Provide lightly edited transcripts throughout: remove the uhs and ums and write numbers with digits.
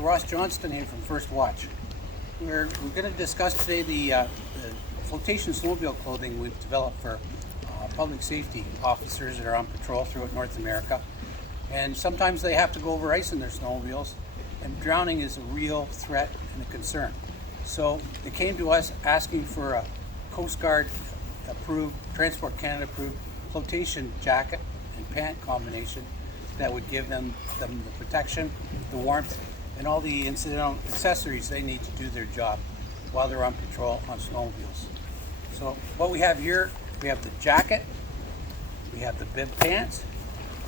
Ross Johnston here from FirstWatch. We're going to discuss today the flotation snowmobile clothing we've developed for public safety officers that are on patrol throughout North America. And sometimes they have to go over ice in their snowmobiles, and drowning is a real threat and a concern. So they came to us asking for a Coast Guard approved, Transport Canada approved flotation jacket and pant combination that would give them the protection, the warmth, and all the incidental accessories they need to do their job while they're on patrol on snowmobiles. So what we have here, we have the jacket, we have the bib pants,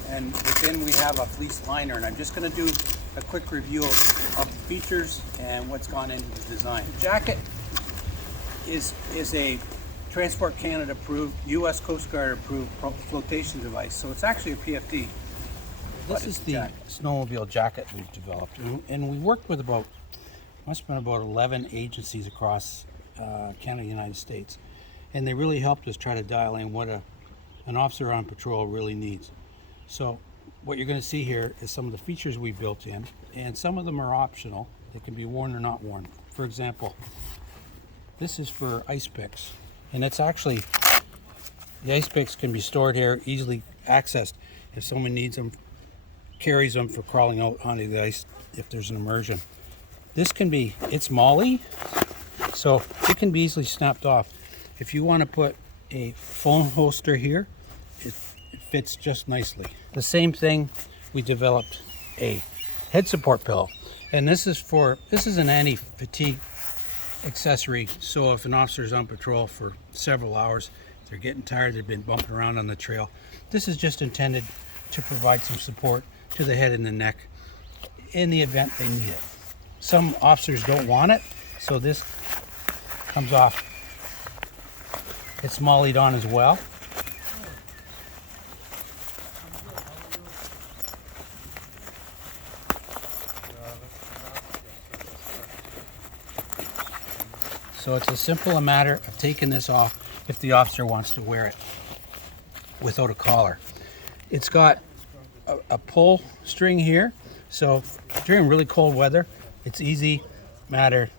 and within we have a fleece liner. And I'm just going to do a quick review of the features and what's gone into the design. The jacket is a Transport Canada approved, US Coast Guard approved flotation device. So it's actually a PFD. This is the snowmobile jacket we've developed, and we worked with must have been about 11 agencies across Canada, United States, and they really helped us try to dial in what an officer on patrol really needs. So what you're going to see here is some of the features we built in, and some of them are optional. They can be worn or not worn. For example, this is for ice picks, and it's actually, the ice picks can be stored here, easily accessed if someone needs them, carries them for crawling out onto the ice if there's an immersion. This can be, it's molly, so it can be easily snapped off. If you want to put a phone holster here, it fits just nicely. The same thing, we developed a head support pillow, and this is an anti-fatigue accessory. So if an officer is on patrol for several hours, they're getting tired, they've been bumping around on the trail, this is just intended to provide some support to the head and the neck in the event they need it. Some officers don't want it, so this comes off. It's mollied on as well. So it's a simple matter of taking this off if the officer wants to wear it without a collar. It's got a pull string here, so during really cold weather, it's easy matter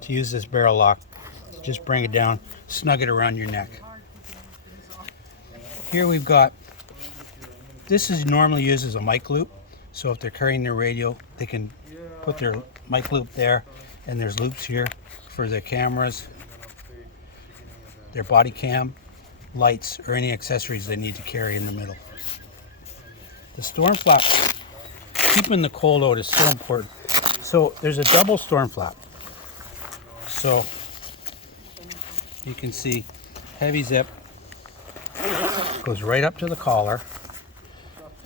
to use this barrel lock. Just bring it down, snug it around your neck. Here we've got, this is normally used as a mic loop, so if they're carrying their radio, they can put their mic loop there, and there's loops here for their cameras, their body cam, lights, or any accessories they need to carry in the middle. The storm flap, keeping the cold out is so important. So there's a double storm flap. So you can see heavy zip, goes right up to the collar,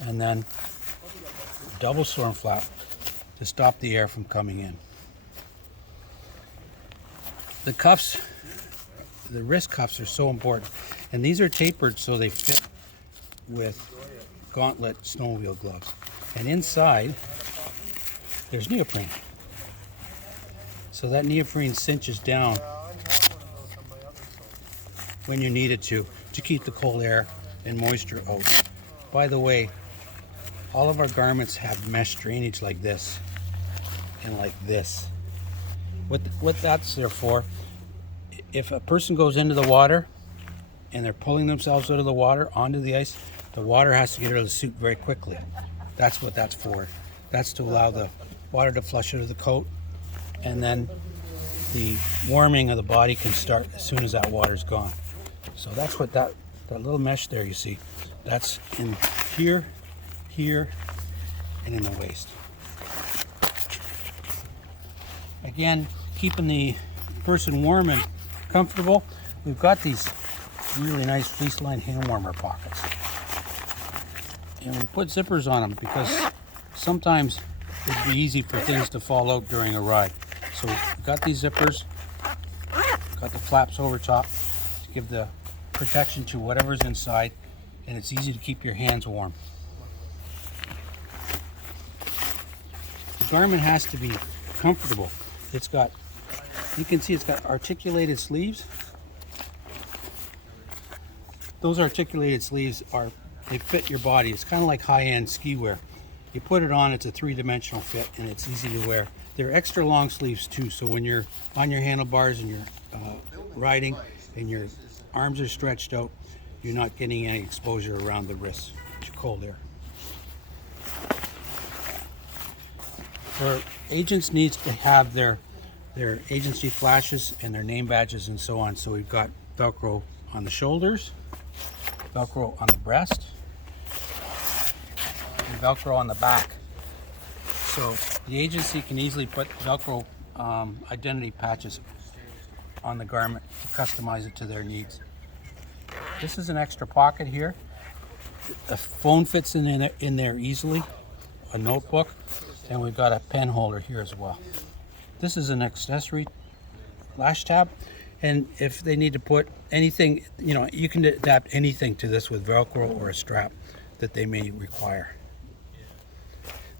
and then double storm flap to stop the air from coming in. The cuffs, the wrist cuffs are so important, and these are tapered so they fit with gauntlet snowmobile gloves. And inside there's neoprene, so that neoprene cinches down when you need it to keep the cold air and moisture out. By the way, all of our garments have mesh drainage like this and like this. What that's there for, if a person goes into the water and they're pulling themselves out of the water onto the ice, the water has to get out of the suit very quickly. That's what that's for. That's to allow the water to flush out of the coat, and then the warming of the body can start as soon as that water's gone. So that's what that little mesh there you see, that's in here, here, and in the waist. Again, keeping the person warm and comfortable, we've got these really nice fleece lined hand warmer pockets. And we put zippers on them because sometimes it'd be easy for things to fall out during a ride. So we've got these zippers, got the flaps over top to give the protection to whatever's inside, and it's easy to keep your hands warm. The garment has to be comfortable. It's got, you can see it's got articulated sleeves. Those articulated sleeves they fit your body. It's kind of like high-end ski wear. You put it on, it's a three-dimensional fit, and it's easy to wear. They're extra long sleeves too, so when you're on your handlebars and you're riding and your arms are stretched out, you're not getting any exposure around the wrists to cold air. Our agents needs to have their agency flashes and their name badges and so on. So we've got Velcro on the shoulders, Velcro on the breast, and Velcro on the back. So the agency can easily put Velcro identity patches on the garment to customize it to their needs. This is an extra pocket here. A phone fits in there easily, a notebook, and we've got a pen holder here as well. This is an accessory lash tab, and if they need to put anything, you can adapt anything to this with Velcro or a strap that they may require.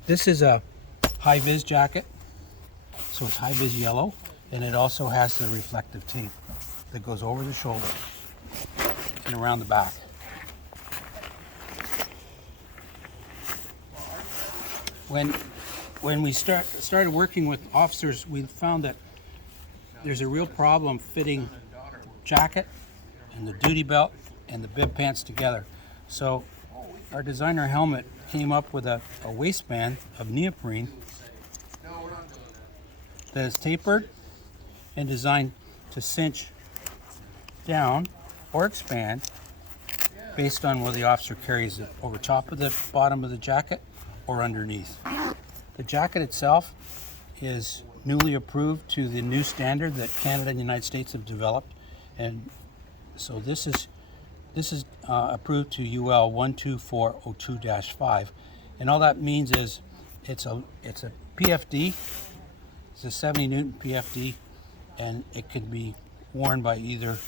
This is a high-vis jacket, so it's high-vis yellow, and it also has the reflective tape that goes over the shoulder and around the back. When we started working with officers, we found that there's a real problem fitting jacket and the duty belt and the bib pants together. So our designer helmet came up with a waistband of neoprene that is tapered and designed to cinch down or expand based on whether the officer carries it over top of the bottom of the jacket or underneath. The jacket itself is newly approved to the new standard that Canada and the United States have developed, and so this is approved to UL 12402-5, and all that means is it's a PFD. It's a 70 Newton PFD, and it can be worn by either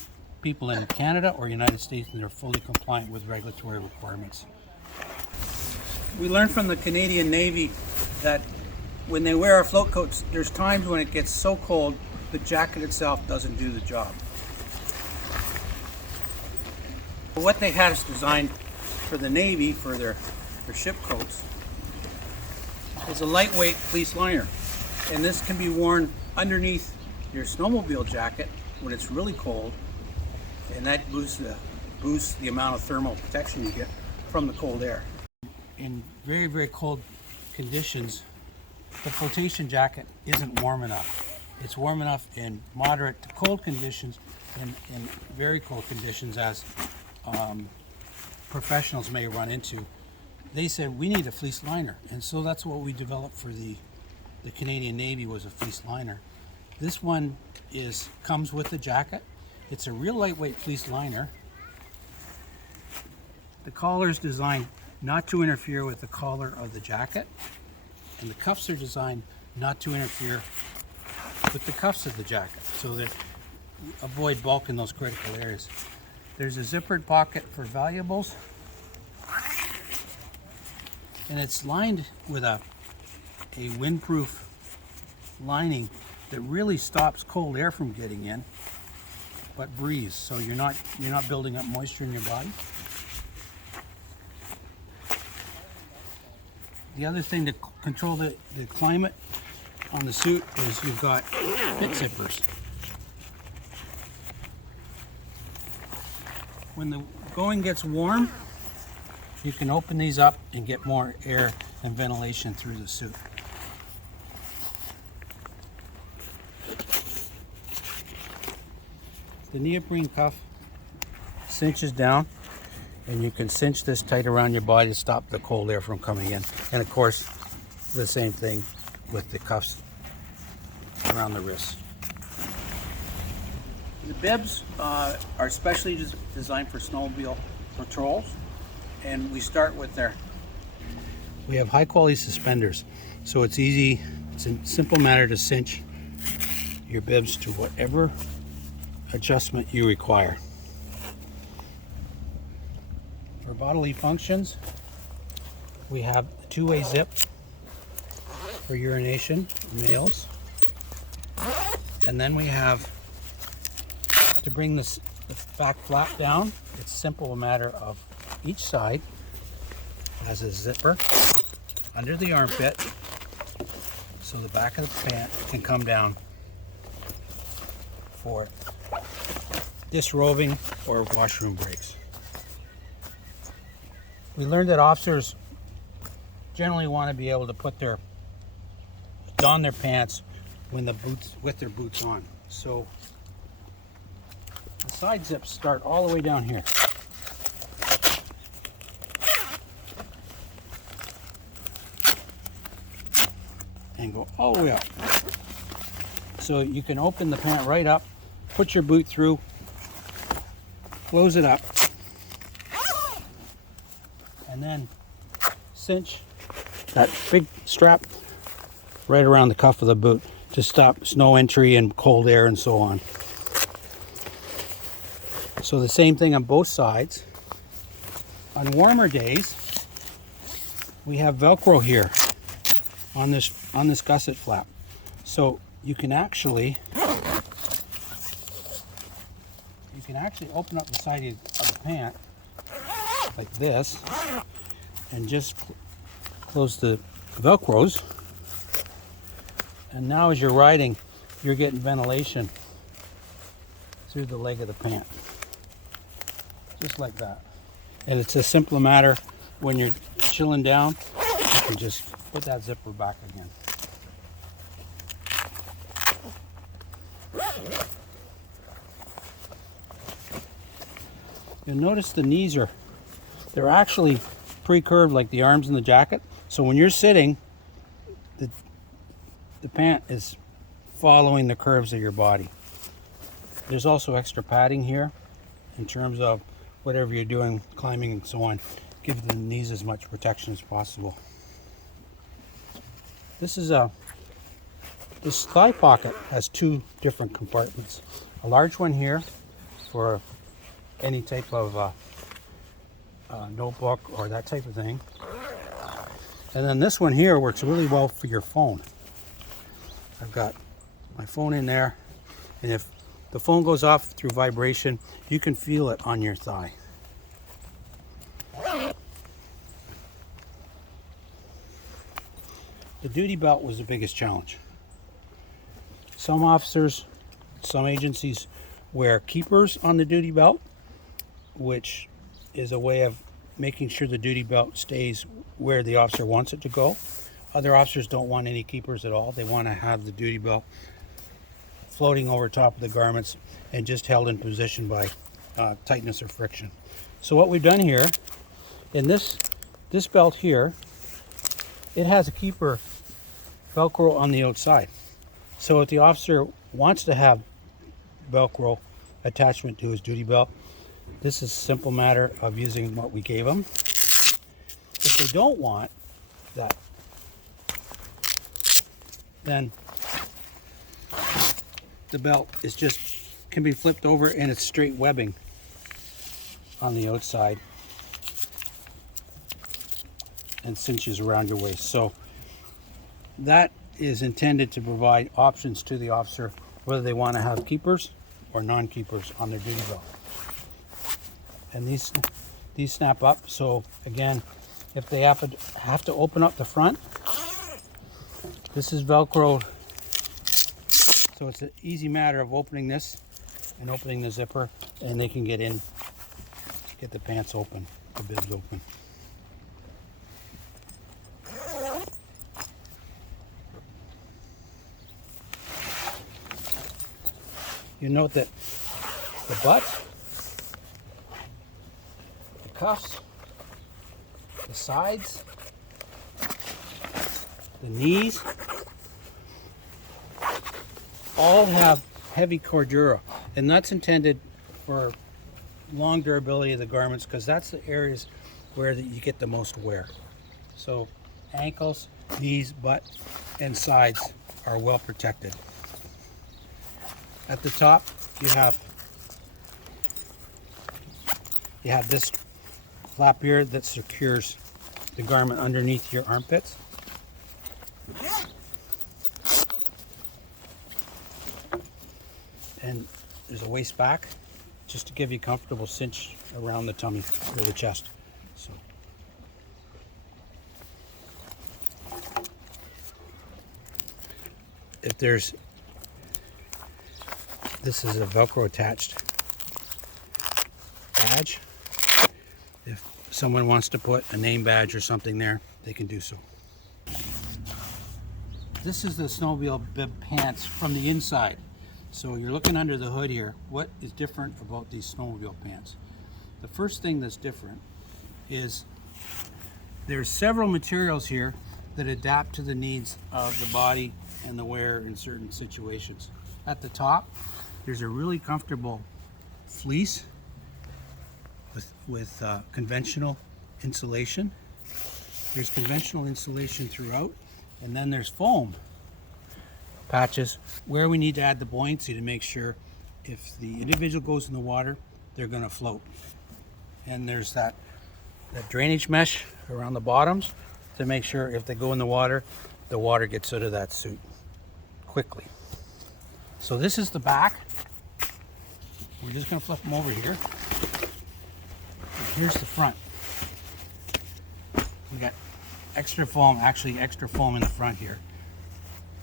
people in Canada or United States, and they're fully compliant with regulatory requirements. We learned from the Canadian Navy that when they wear our float coats, there's times when it gets so cold the jacket itself doesn't do the job. What they had us designed for the Navy for their ship coats is a lightweight fleece liner, and this can be worn underneath your snowmobile jacket when it's really cold, and that boosts the amount of thermal protection you get from the cold air. In very, very cold conditions, the flotation jacket isn't warm enough. It's warm enough in moderate to cold conditions and in very cold conditions, as professionals may run into. They said we need a fleece liner, and so that's what we developed for the Canadian Navy, was a fleece liner. This one comes with the jacket. It's a real lightweight fleece liner. The collar is designed not to interfere with the collar of the jacket, and the cuffs are designed not to interfere with the cuffs of the jacket, so that you avoid bulk in those critical areas. There's a zippered pocket for valuables, and it's lined with a windproof lining that really stops cold air from getting in, but breeze, so you're not building up moisture in your body. The other thing to control the climate on the suit is you've got pit zippers. When the going gets warm, you can open these up and get more air and ventilation through the suit. The neoprene cuff cinches down, and you can cinch this tight around your body to stop the cold air from coming in. And of course, the same thing with the cuffs around the wrists. The bibs are specially designed for snowmobile patrols, and we start with we have high quality suspenders, so it's easy, it's a simple matter to cinch your bibs to whatever adjustment you require. For bodily functions, we have a two-way zip for urination, males, and then we have, to bring the back flap down, it's simple a matter of each side has a zipper, under the armpit so the back of the pant can come down for disrobing or washroom breaks. We learned that officers generally want to be able to don their pants with their boots on. So the side zips start all the way down here. And go all the way up. So you can open the pant right up, put your boot through, close it up, and then cinch that big strap right around the cuff of the boot to stop snow entry and cold air and so on. So the same thing on both sides. On warmer days, we have Velcro here on this gusset flap. So you can actually open up the side of the pant like this and just close the Velcros. And now as you're riding, you're getting ventilation through the leg of the pant. Just like that. And it's a simple matter when you're chilling down, you can just put that zipper back again. You'll notice the knees they're actually pre-curved like the arms in the jacket. So when you're sitting, the pant is following the curves of your body. There's also extra padding here in terms of whatever you're doing, climbing and so on. Give the knees as much protection as possible. This thigh pocket has two different compartments. A large one here for any type of notebook or that type of thing. And then this one here works really well for your phone. I've got my phone in there, and if the phone goes off through vibration, you can feel it on your thigh. The duty belt was the biggest challenge. Some officers, some agencies wear keepers on the duty belt, which is a way of making sure the duty belt stays where the officer wants it to go. Other officers don't want any keepers at all. They want to have the duty belt floating over top of the garments and just held in position by tightness or friction. So what we've done here, in this belt here, it has a keeper Velcro on the outside. So if the officer wants to have Velcro attachment to his duty belt, this is a simple matter of using what we gave them. If they don't want that, then the belt can be flipped over and it's straight webbing on the outside and cinches around your waist. So that is intended to provide options to the officer whether they want to have keepers or non-keepers on their duty belt. And these snap up, so again, if they have to open up the front, this is Velcro, so it's an easy matter of opening this and opening the zipper, and they can get in, get the pants open, the bibs open. You note that the butt, the cuffs, the sides, the knees, all have heavy cordura, and that's intended for long durability of the garments because that's the areas where you get the most wear. So ankles, knees, butt, and sides are well protected. At the top, you have this flap here that secures the garment underneath your armpits. And there's a waist back just to give you a comfortable cinch around the tummy or the chest. So if there's, this is a Velcro attached badge. If someone wants to put a name badge or something there, they can do so. This is the snowmobile bib pants from the inside. So you're looking under the hood here. What is different about these snowmobile pants? The first thing that's different is there's several materials here that adapt to the needs of the body and the wearer in certain situations. At the top, there's a really comfortable fleece with conventional insulation. There's conventional insulation throughout, and then there's foam patches where we need to add the buoyancy to make sure if the individual goes in the water, they're going to float. And there's that drainage mesh around the bottoms to make sure if they go in the water gets out of that suit quickly. So this is the back. We're just going to flip them over here. And here's the front. We got extra foam, actually extra foam in the front here.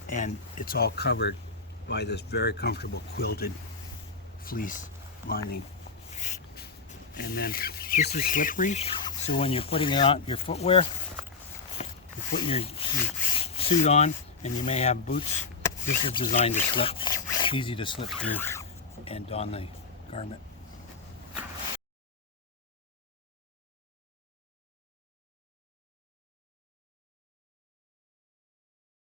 And it's all covered by this very comfortable quilted fleece lining. And then this is slippery, so when you're putting it on your footwear, you're putting your suit on and you may have boots. This is designed to slip, easy to slip through and on the garment.